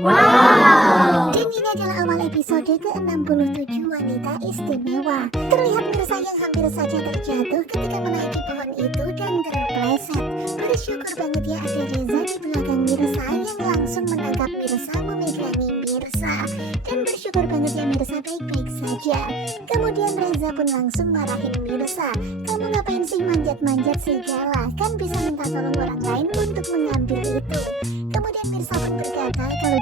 Wow. Dan ini adalah awal episode ke-67 Wanita Istimewa. Terlihat Mirsa yang hampir saja terjatuh ketika menaiki pohon itu dan terpleset. Bersyukur banget ya ada Reza di belakang Mirsa yang langsung menangkap Mirsa, memegangi Mirsa. Dan bersyukur banget ya Mirsa baik-baik saja. Kemudian Reza pun langsung marahin Mirsa. Kamu ngapain sih manjat-manjat segala? Kan bisa minta tolong orang lain untuk mengambil itu. Kemudian Mirsa pun berkata kalau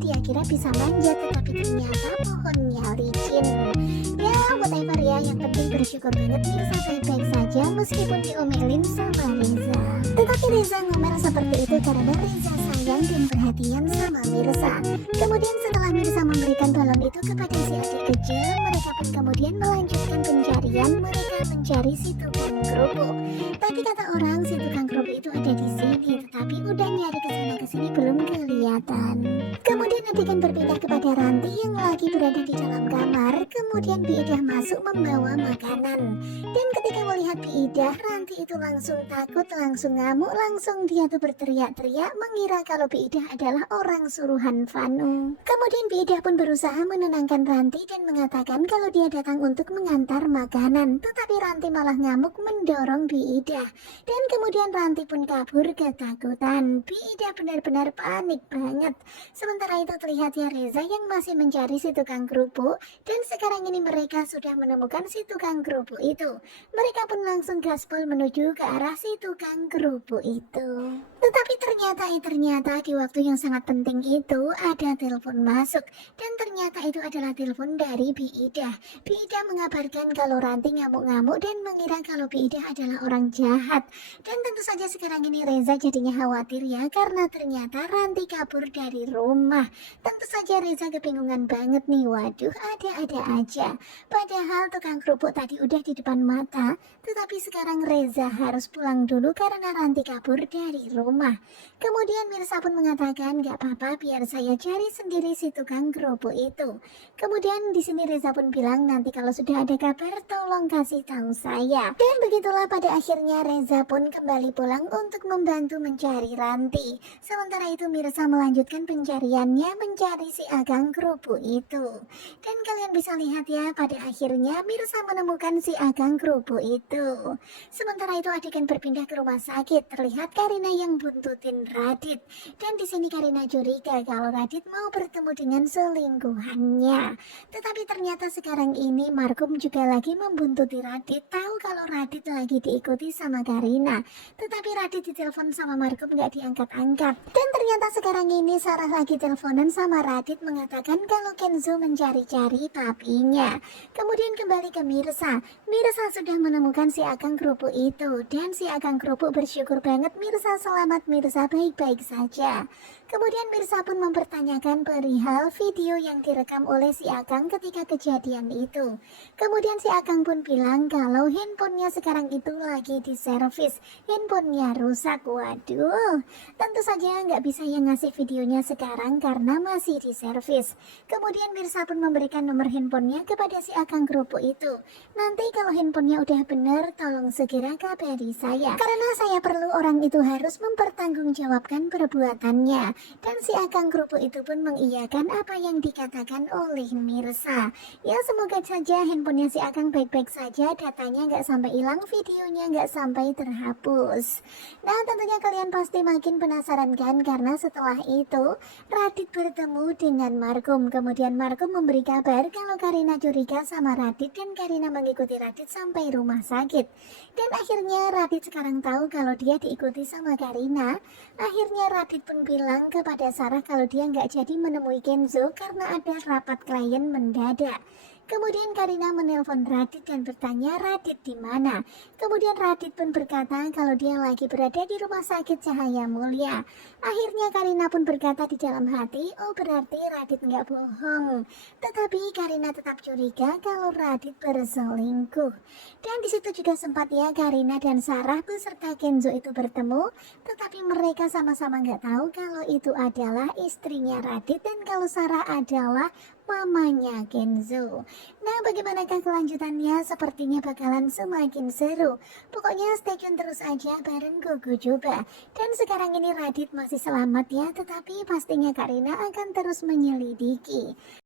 dia kira bisa manjat, tetapi ternyata pohonnya licin. Ya whatever ya, yang penting bersyukur banget Mirsa baik-baik saja meskipun diomelin sama Reza. Tetapi Reza ngomel seperti itu karena Reza sayang dan perhatian sama Mirsa. Kemudian setelah Mirsa memberikan balon itu kepada si adik kecil, mereka pun kemudian melanjutkan pencarian. Mereka mencari si tukang kerupuk. Tadi kata orang si tukang kerupuk itu ada di sini, tetapi udah nyari kesana kesini belum kelihatan. Kemudian adegan berpindah kepada Ranti yang lagi berada di dalam kamar. Kemudian Biidah masuk membawa makanan. Dan ketika melihat Biidah, Ranti itu langsung takut, langsung ngamuk, langsung dia tuh berteriak-teriak mengira kalau Biidah adalah orang suruhan Vanu. Kemudian Biidah pun berusaha menenangkan Ranti dan mengatakan kalau dia datang untuk mengantar makanan. Tetapi Ranti malah ngamuk mendorong Biidah. Dan kemudian Ranti pun kabur ketakutan. Biidah benar-benar panik banget. Sementara itu terlihat ya Reza yang masih mencari si tukang kerupuk. Dan sekarang ini mereka sudah menemukan si tukang kerupuk itu. Mereka pun langsung gaspol menuju ke arah si tukang kerupuk itu. Tetapi ternyata di waktu yang sangat penting itu ada telepon masuk. Dan ternyata itu adalah telepon dari Biidah. Biidah mengabarkan kalau Ranti ngamuk-ngamuk dan mengira kalau Biidah adalah orang jahat. Dan tentu saja sekarang ini Reza jadinya khawatir ya, karena ternyata Ranti kabur dari rumah. Tentu saja Reza kebingungan banget nih, waduh ada-ada aja. Padahal tukang kerupuk tadi udah di depan mata, tetapi sekarang Reza harus pulang dulu karena Ranti kabur dari rumah. Kemudian Mirsa pun mengatakan gak apa-apa biar saya cari sendiri si tukang kerupuk itu. Kemudian di sini Reza pun bilang nanti kalau sudah ada kabar tolong kasih tahu saya. Dan begitulah pada akhirnya Reza pun kembali pulang untuk membantu mencari Ranti. Sementara itu Mirsa melanjutkan pencariannya mencari si Agang kerupuk itu. Dan kalian bisa lihat ya pada akhirnya Mirsa menemukan si Agang kerupuk itu. Sementara itu adegan berpindah ke rumah sakit. Terlihat Karina yang buntutin Radit. Dan di sini Karina curiga kalau Radit mau bertemu dengan selingkuhannya. Tetapi ternyata sekarang ini Markum juga lagi membuntuti Radit. Tahu kalau Radit lagi diikuti sama Karina. Tetapi Radit ditelepon sama Markum gak diangkat-angkat. Dan ternyata sekarang ini Sarah lagi teleponan sama Radit mengatakan kalau Kenzo mencari-cari papinya. Kemudian kembali ke Mirsa. Mirsa sudah menemukan si Agang kerupuk itu. Dan si Agang kerupuk bersyukur banget Mirsa selamat, Mirsa baik-baik saja. Kemudian Mirsa pun mempertanyakan perihal video yang direkam oleh si Agang ketika kejadian itu. Kemudian si Agang pun bilang kalau handphonenya sekarang itu lagi diservis. Handphonenya rusak, waduh. Tentu saja nggak bisa yang ngasih videonya sekarang karena masih diservis. Kemudian Mirsa pun memberikan nomor handphonenya kepada si Agang kerupuk itu. Nanti kalau handphonenya udah bener tolong segera kabari saya. Karena saya perlu orang itu harus mempertanggungjawabkan perbuatannya. Dan si Agang kerupuk itu pun mengiyakan apa yang dikatakan oleh Mirsa. Ya semoga saja handphonenya si Agang baik-baik saja, datanya nggak sampai hilang, videonya nggak sampai terhapus. Nah tentunya kalian pasti makin penasaran kan, karena setelah itu Radit bertemu dengan Markum. Kemudian Markum memberi kabar kalau Karina curiga sama Radit dan Karina mengikuti Radit sampai rumah sakit. Dan akhirnya Radit sekarang tahu kalau dia diikuti sama Karina. Akhirnya Radit pun bilang kepada Sarah kalau dia nggak jadi menemui Kenzo karena ada rapat klien mendadak. Kemudian Karina menelpon Radit dan bertanya Radit di mana. Kemudian Radit pun berkata kalau dia lagi berada di rumah sakit Cahaya Mulia. Akhirnya Karina pun berkata di dalam hati, oh berarti Radit nggak bohong. Tetapi Karina tetap curiga kalau Radit berselingkuh. Dan disitu juga sempat ya Karina dan Sarah beserta Kenzo itu bertemu. Tetapi mereka sama-sama nggak tahu kalau itu adalah istrinya Radit dan kalau Sarah adalah mamanya Kenzo. Nah, bagaimanakah kelanjutannya? Sepertinya bakalan semakin seru. Pokoknya stay tune terus aja bareng Gugu juga. Dan sekarang ini Radit masih selamat ya, tetapi pastinya Karina akan terus menyelidiki.